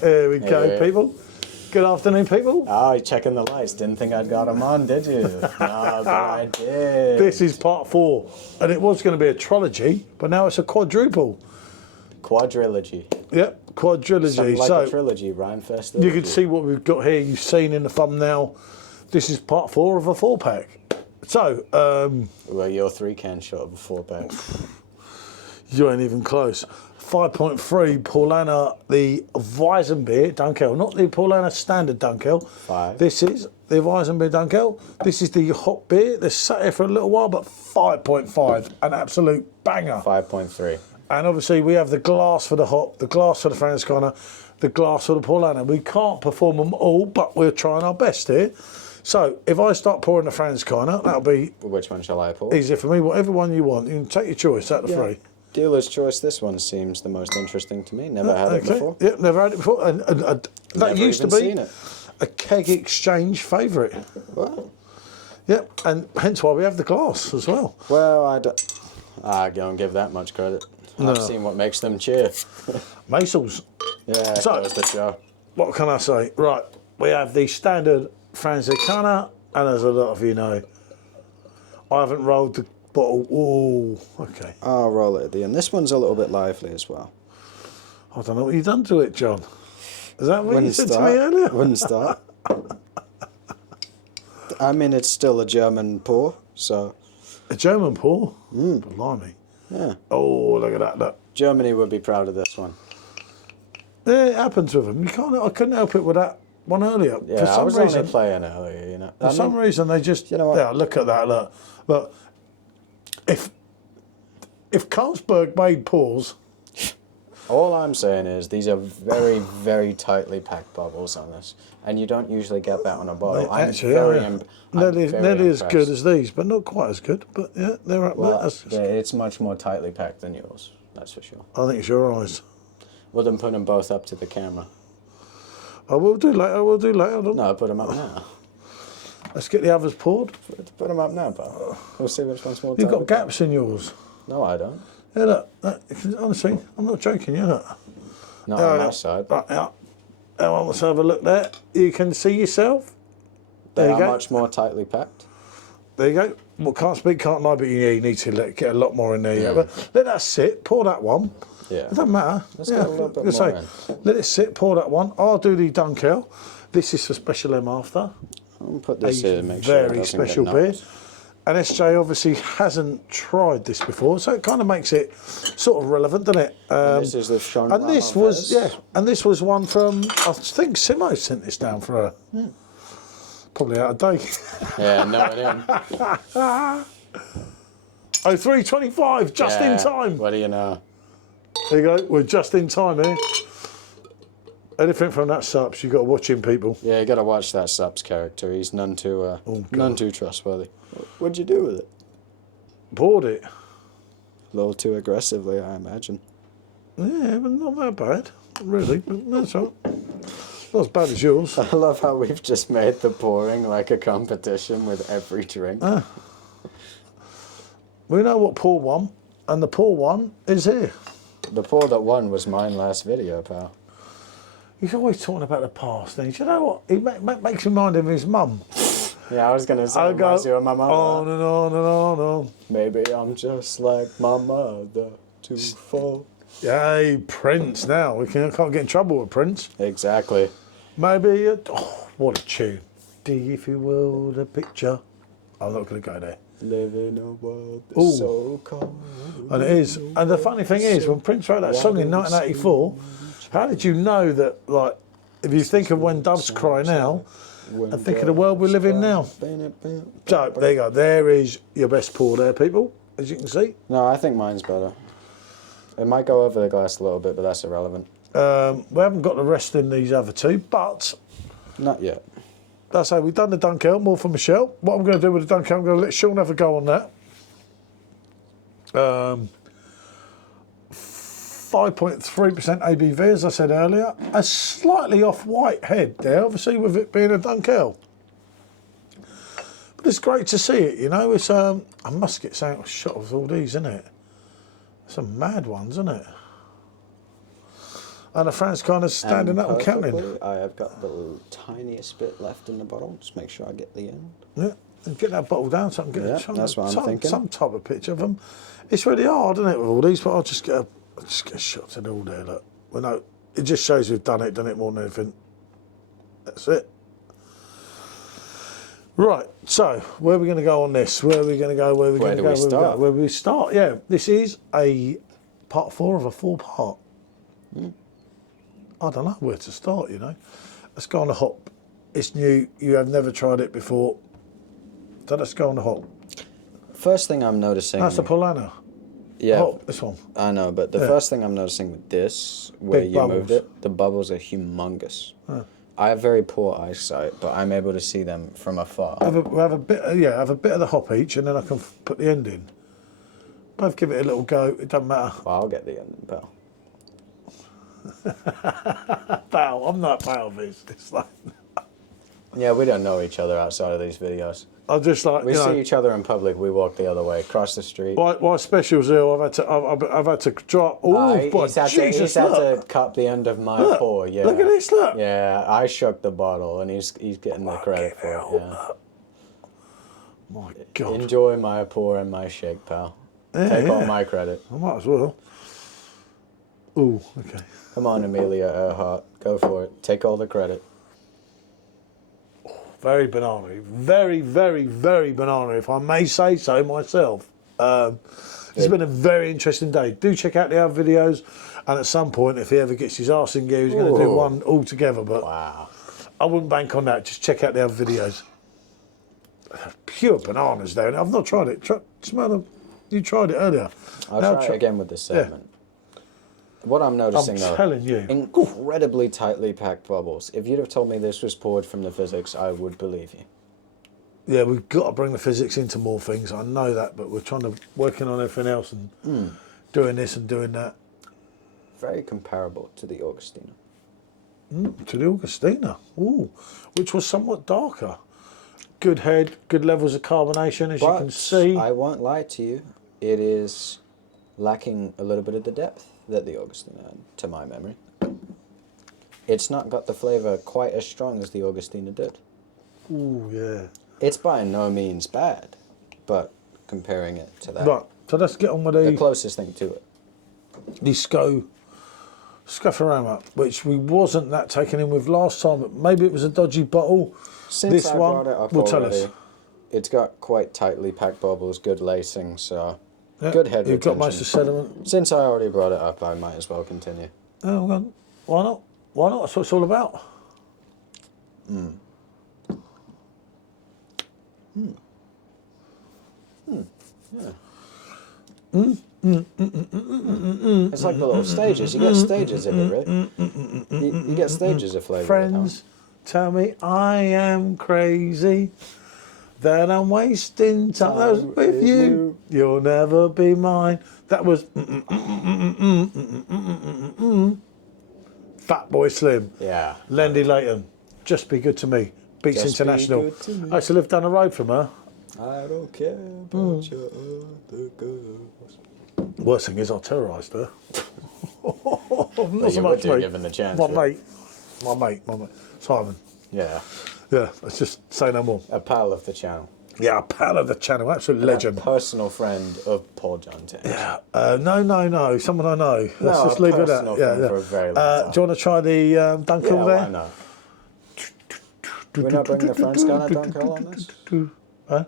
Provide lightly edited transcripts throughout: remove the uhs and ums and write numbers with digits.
There we go, people. Good afternoon, people. Oh, you're checking the lights. Didn't think I'd got them on, did you? No, but I did. This is part 4, and it was going to be a trilogy, but now it's a quadruple. Quadrilogy. Yep, quadrilogy. Something like so a trilogy, rhyme festival. you can see what we've got here. You've seen in the thumbnail. This is part 4 of a 4-pack. So, well, you're 3 cans short of a 4-pack. You ain't even close. 5.3 Paulaner, the Weizenbier Dunkel, not the Paulaner standard Dunkel. 5. This is the Weizenbier Dunkel. This is the Hopt beer. They're sat here for a little while, but 5.5, an absolute banger. 5.3. And obviously we have the glass for the Hopt, the glass for the Franciscana, the glass for the Paulaner. We can't perform them all, but we're trying our best here. So if I start pouring the Franciscana, that'll be... Which one shall I pour? Easy for me, whatever one you want. You can take your choice out of the 3. Dealer's choice. This one seems the most interesting to me. Never had it before. Yep, never had it before. And that Never used to even be seen it. a keg exchange favourite. What? Yep, and hence why we have the glass as well. Well, I don't give that much credit. No. I've seen what makes them cheer. Maisels. Yeah, So- that was the show. What can I say? Right, we have the standard Franciscana, and as a lot of you know, I haven't rolled the bottle. Oh, okay. I'll roll it at the end. This one's a little bit lively as well. I don't know what you've done to it, John. Is that what you Wouldn't said to start. me earlier? Wouldn't start. I mean, it's still a German pour, so... A German pour? Blimey. Yeah. Oh, look at that, look. Germany would be proud of this one. Yeah, it happens with them. You can't. I couldn't help it with that one earlier. Yeah, For some I was reason, only playing earlier, you know. For some reason, they just. You know what? Yeah, look at that. Look. If Carlsberg made pours, All I'm saying is these are very, very tightly packed bubbles on this, and you don't usually get that on a bottle. nearly as good as these, but not quite as good. But yeah, they're up Well, there. yeah, it's much more tightly packed than yours. That's for sure. I think it's your eyes. Well, then put them both up to the camera. I will do later. No, put them up now. Let's get the others poured. Put them up now, pal. We'll see which one's more You've tightly got gaps in yours. packed. No, I don't. Yeah, look. Honestly, I'm not joking. Yeah, look. Not on my side. Right, yeah. Now, let's have a look there. You can see yourself. They There you are go. much more tightly packed. There you go. Well, can't speak, can't lie, but you need to get a lot more in there. Yeah. Yeah. But let that sit. Pour that one. Yeah. It doesn't matter. Let's get a little bit more in. Let it sit. Pour that one. I'll do the Dunkel. This is for special M after. I'll put this here to make sure it Very doesn't special get beer. knocked. And SJ obviously hasn't tried this before, so it kind of makes it sort of relevant, doesn't it? And this is the Schommer. And this was and this was one from, I think Simo sent this down for her. Probably out of date. Yeah, no, it didn't. 03:25, just in time. What do you know? There you go. We're just in time here. Anything from that Sups, you've got to watch him, people. Yeah, you got to watch that Sups character. He's none too trustworthy. What'd you do with it? Poured it. A little too aggressively, I imagine. Yeah, but not that bad, really. But that's all right. Not as bad as yours. I love how we've just made the pouring like a competition with every drink. We know what pour one, and the pour one is here. The pour that won was mine last video, pal. He's always talking about the past things. You know what? He makes me mind of his mum. Yeah, I was going to say, I go reminds you of my mother. on and on and on and on. Maybe I'm just like my mother, too full. Yay, Prince now. We can't get in trouble with Prince. Exactly. Maybe, what a tune. If you will, the picture. I'm not going to go there. Live in a world that's so cold. And it is. And the funny thing is, when Prince wrote that song in 1984, how did you know that, like, if you think of When Doves Cry Now, and think of the world we live in now. So, there you go. There is your best pour there, people, as you can see. No, I think mine's better. It might go over the glass a little bit, but that's irrelevant. We haven't got the rest in these other two, but... Not yet. That's how we've done the Dunkel, more for Michelle. What I'm going to do with the Dunkel, I'm going to let Sean have a go on that. 5.3% ABV, as I said earlier. A slightly off-white head there, obviously, with it being a Dunkel. But it's great to see it, you know. It's I must get a shot of all these, isn't it? Some mad ones, isn't it? And the Fran's kind of standing up and counting. I have got the tiniest bit left in the bottle. Just make sure I get the end. Yeah, and get that bottle down so I can get that's what I'm thinking. Some type of picture of them. It's really hard, isn't it, with all these? But I'll just get a shot at all there. Look, well, no, it just shows we've done it more than anything. That's it. Right, so where are we going to go on this? Where are we going to go? Where are we going to go? Where we start? Yeah, this is a part 4 of a 4-part. I don't know where to start, you know. Let's go on the hop. It's new. You have never tried it before. So let's go on the hop. First thing I'm noticing... That's the Paulaner. Yeah. Hop, this one. I know, but the first thing I'm noticing with this, where you moved it, the bubbles are humongous. I have very poor eyesight, but I'm able to see them from afar. Have a bit of the hop each, and then I can put the end in. Both give it a little go. It doesn't matter. Well, I'll get the end in, pal. Pal, I'm not pal of his. It's like... Yeah, we don't know each other outside of these videos. I'm just like we see each other in public. We walk the other way, across the street. Why specials ill? I've had to drop. Oh, he's had to cup the end of my paw. Yeah. Look at this. Look. Yeah, I shook the bottle, and he's getting the credit for it. Yeah. My God. Enjoy my pour and my shake, pal. Take all my credit. I might as well. Ooh, okay. Come on, Amelia Earhart. Go for it. Take all the credit. Very banana. Very, very, very banana, if I may say so myself. It's been a very interesting day. Do check out the other videos, and at some point, if he ever gets his arse in gear, he's going to do one all together. But wow. I wouldn't bank on that. Just check out the other videos. Pure bananas there. I've not tried it. Smell them. You tried it earlier. I'll try it again with this segment. What I'm noticing, though, telling you, incredibly tightly packed bubbles. If you'd have told me this was poured from the Fizzics, I would believe you. Yeah, we've got to bring the Fizzics into more things. I know that, but we're working on everything else and doing this and doing that. Very comparable to the Augustina. To the Augustina, which was somewhat darker. Good head, good levels of carbonation, as you can see. I won't lie to you, it is lacking a little bit of the depth that the Augustina had, to my memory. It's not got the flavour quite as strong as the Augustina did. Ooh, yeah. It's by no means bad, but comparing it to that... Right, so let's get on with the closest thing to it. The Scuffurama, which we wasn't that taken in with last time, but maybe it was a dodgy bottle. Since I brought it up already, it's got quite tightly packed bubbles, good lacing, so... Yeah, good head retention. You've got most of the sediment. Since I already brought it up, I might as well continue. Oh, well, why not? Why not? That's what it's all about. Yeah. It's like the little stages. You get stages of it, right? You get stages of flavour. Friends, tell me I am crazy, that I'm wasting time with you. You'll never be mine. That was Fat Boy Slim. Yeah. Lendy Layton. Just Be Good to Me. Beats Just International. Be Good to Me. I used to live down the road from her. I don't care about your other girls. Worst thing is I terrorised her. Not so much, mate. Given the chance. My mate. Simon. Yeah. Yeah, let's just say no more. A pal of the channel. Yeah, a pal of the channel, absolute legend. A personal friend of Paul John James. Yeah. No. Someone I know. Let's just leave it at that. Yeah. For a very long time. Do you want to try the Dunkel there? Why not? We're not bringing the French kind of Dunkel on this? Huh?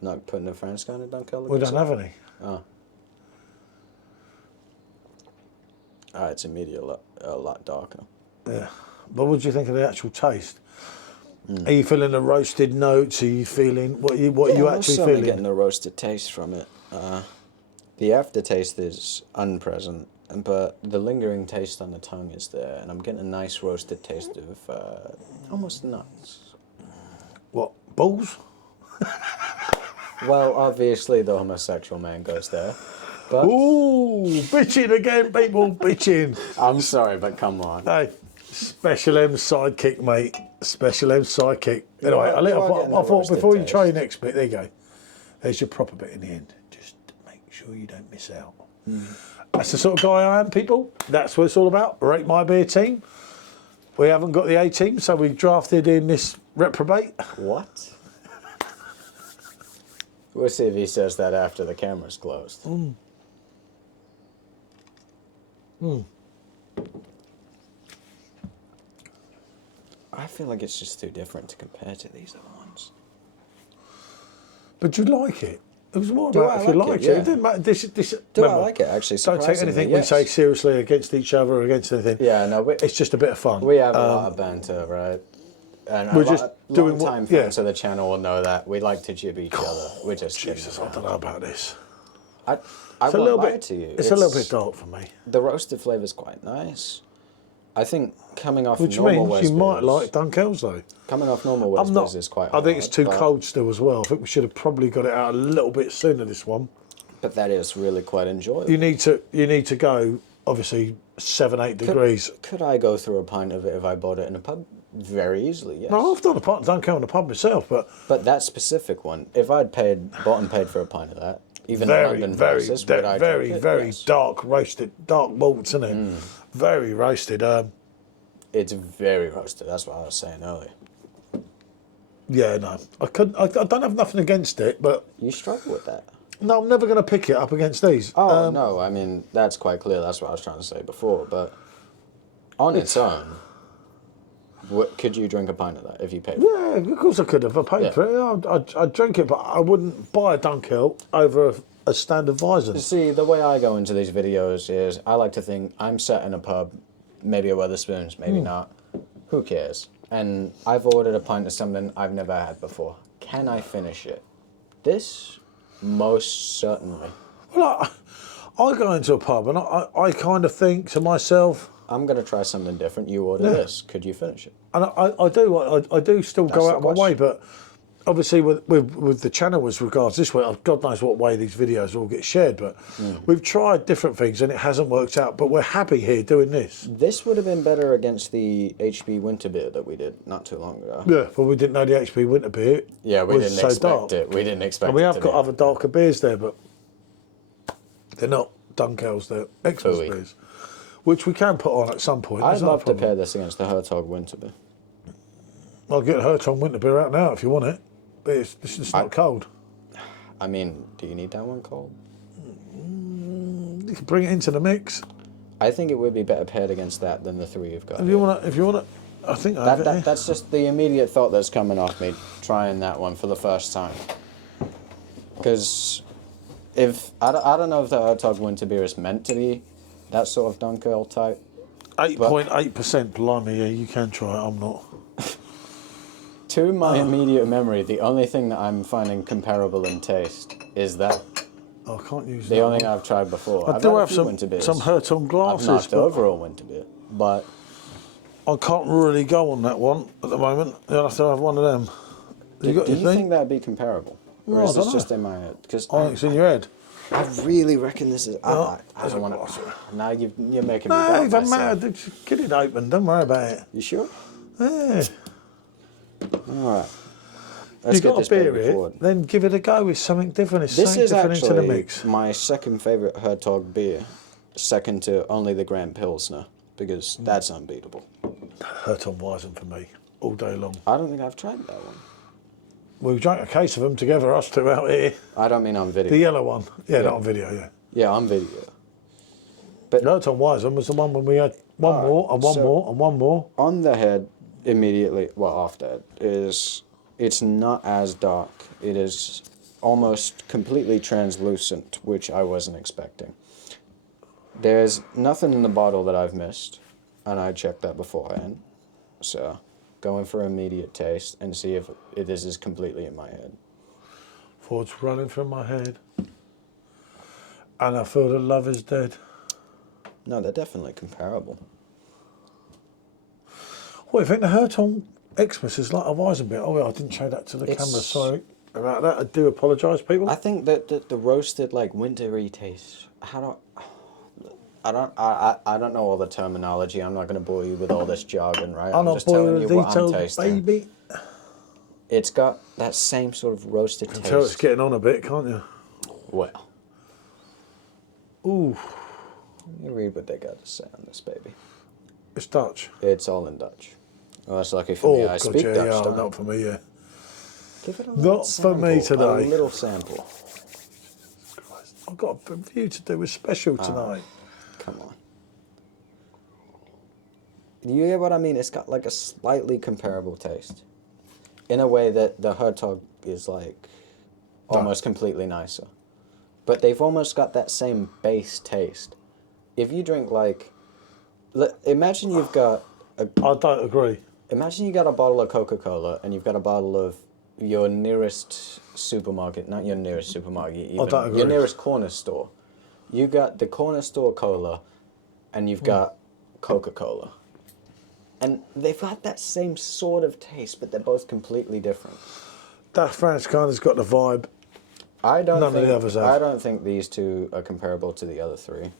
Not putting the French kind of Dunkel? We don't have any. Oh. It's immediately a lot darker. Yeah. But what do you think of the actual taste? Are you feeling the roasted notes? Are you feeling what are you actually feeling? I'm getting the roasted taste from it. The aftertaste is unpresent, but the lingering taste on the tongue is there, and I'm getting a nice roasted taste of almost nuts. What, balls? Well, obviously the homosexual man goes there. But ooh, bitching again, people, bitching. I'm sorry, but come on. Hey, Special M sidekick, mate. Special M sidekick. Anyway, I thought before you try your next bit, there you go. There's your proper bit in the end. Just make sure you don't miss out. That's the sort of guy I am, people. That's what it's all about. Rate My Beer team. We haven't got the A team, so we've drafted in this reprobate. What? We'll see if he says that after the camera's closed. I feel like it's just too different to compare to these other ones. But you like it. It was more Do about I if you like liked it? it. Yeah. It didn't matter. Do remember, I like it, actually? Don't take anything Yes. we say seriously against each other or against anything. Yeah, no, It's just a bit of fun. we have a lot of banter, right? And We're just doing what- long-time yeah. fans of the channel will know that we like to jib each other. We're just kidding Jesus, I around. don't know about this. I It's won't a little lie bit. to you. It's a little bit dark for me. The roasted flavor's quite nice. I think coming off Which normal means Weiss you might beers- like Dunkel's though. Coming off normal Weiss I'm not. beers is quite I hard. think it's too but- cold still as well. I think we should have probably got it out a little bit sooner. This one. But that is really quite enjoyable. You need to go obviously 7-8 degrees. Could I go through a pint of it if I bought it in a pub? Very easily, yes. No, I've done a pint of Dunkel in the pub myself, but But that specific one, if I'd bought and paid for a pint of that, even in very, London very, prices, would I very, drink it? very Yes. dark roasted, dark malts, isn't it? Very roasted. It's very roasted. That's what I was saying earlier. Yeah, no, I couldn't. I don't have nothing against it, but You struggle with that. no, I'm never going to pick it up against these. Oh no, I mean that's quite clear. That's what I was trying to say before. But on its own, could you drink a pint of that if you paid for it? Yeah, of course I could have. I paid Yeah. for it. I'd drink it, but I wouldn't buy a Dunkel over a standard Weizen. See, the way I go into these videos is I like to think I'm sat in a pub, maybe a Wetherspoons, maybe not. Who cares? And I've ordered a pint of something I've never had before. Can I finish it? This, most certainly. Well, I go into a pub and I kind of think to myself, I'm going to try something different. You order this. Could you finish it? and I do still go That's out of the my way, but obviously with the channel as regards this way, God knows what way these videos all get shared, but we've tried different things and it hasn't worked out, but we're happy here doing this. This would have been better against the HB winter beer that we did not too long ago. Yeah, well, we didn't know the HP winter beer. Yeah, we was didn't so expect dark. it. We didn't expect And we it have to got be. other darker beers there, but they're not Dunkels, they're Xmas Phooey. beers, which we can put on at some point. I'd There's no love to problem. pair this against the Hertog winter beer. I'll get Hertog winter beer out now if you want it, but it's just not cold. I mean, do you need that one cold? You can bring it into the mix. I think it would be better paired against that than the three you've got. If you want to, I think I have it here. That's just the immediate thought that's coming off me trying that one for the first time. Because if I don't know if the Hertog winter beer is meant to be that sort of Dunkel type. 8.8%, blimey, yeah, you can try it, I'm not. To my immediate memory, the only thing that I'm finding comparable in taste is that. I can't use The that only one. thing I've tried before. I I've do had a have few winter beers. some Hertog I've glasses, knocked but over a winter beer, but I can't really go on that one at the moment. You'll have to have one of them. do got you your thing? think that'd be comparable? No, Or I is this dunno. just in my head? Because I think it's in your head. I really reckon this is. I there's don't a want glass. to. Now you're making me No, doubt it doesn't myself. matter. Just get it open. Don't worry about it. You sure? Yeah. All right. Let's You've get got this a beer baby here, forward. then give it a go with something different. It's This something is different into the actually mix. my second favorite Hertog beer, second to only the Grand Pilsner, because that's unbeatable. Hertog Weizen for me, all day long. I don't think I've tried that one. We drank a case of them together, us two out here. I don't mean on video. The yellow one. Yeah, not on video, yeah. Yeah, on video. Hertog Weizen was the one when we had one more and one so- more and one more. On the head, immediately, well, off the head, is it's not as dark. It is almost completely translucent, which I wasn't expecting. There's nothing in the bottle that I've missed, and I checked that beforehand. So, going for immediate taste and see if this is completely in my head. Thoughts running through my head. And I feel that love is dead. No, they're definitely comparable. What do you think the Hertog Xmas is like a Weizen beer? Oh, yeah, I didn't show that to the camera. Sorry about that. I do apologise, people. I think that the roasted, like, wintry taste. I don't know all the terminology. I'm not going to bore you with all this jargon, right? I'm not just telling boiling you the what I'm details, tasting. baby. It's got that same sort of roasted Tell it's taste. getting on a bit, can't you? Well, Ooh. Let me read what they got to say on this baby. It's Dutch. It's all in Dutch. Well, that's lucky for me. I speak Dutch. Yeah, don't I? not for me, yeah. Give it a little sample. For me today. A little sample. I've got a review to do with special tonight. Come on. You hear what I mean? It's got like a slightly comparable taste. In a way that the Hertog is like almost completely nicer. But they've almost got that same base taste. If you drink like... Imagine you've got... I don't agree. Imagine you got a bottle of Coca-Cola and you've got a bottle of your nearest supermarket, not your nearest supermarket, even I don't agree. your nearest corner store. You got the corner store cola and you've got Coca-Cola. And they've got that same sort of taste, but they're both completely different. That French kind has got the vibe. None of the others have. I don't think these two are comparable to the other three.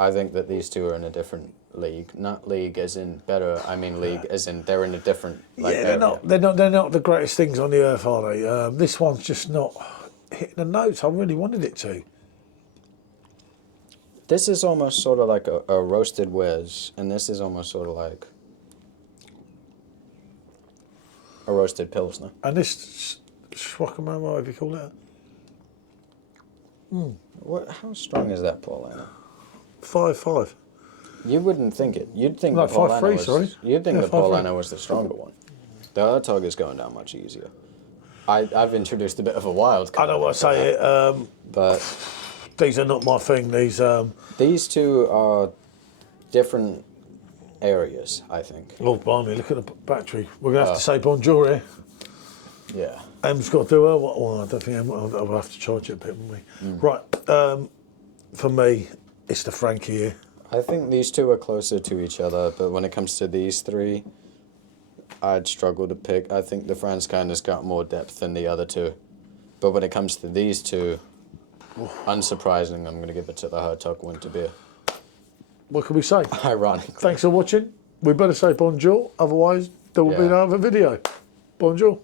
I think that these two are in a different league. Not league as in better, I mean league as in they're in a different area. They're not the greatest things on the earth, are they? This one's just not hitting the notes I really wanted it to. This is almost sort of like a roasted whiz, and this is almost sort of like a roasted pilsner. And this Schwackerman, whatever you call it. How strong is that Paulaner? 5.5. You wouldn't think it. You'd think No, the Paulaner 5.3, was. sorry. You'd think Yeah, the 5.3. Paulaner was the stronger one. The Hertog is going down much easier. I've introduced a bit of a wild card. I don't want to say it, but these are not my thing. These two are different areas, I think. Oh, blimey, look at the battery. We're going to have to say bonjour here. Yeah. Em's got to do her. Well, I don't think I'll have to charge it a bit, won't we? Right. For me, it's the Frankie here. I think these two are closer to each other, but when it comes to these three, I'd struggle to pick. I think the Franzkind has got more depth than the other two. But when it comes to these two, unsurprising, I'm going to give it to the Hertog Winter Beer. What can we say? Ironically. Thanks for watching. We better say bonjour, otherwise there will be no other video. Bonjour.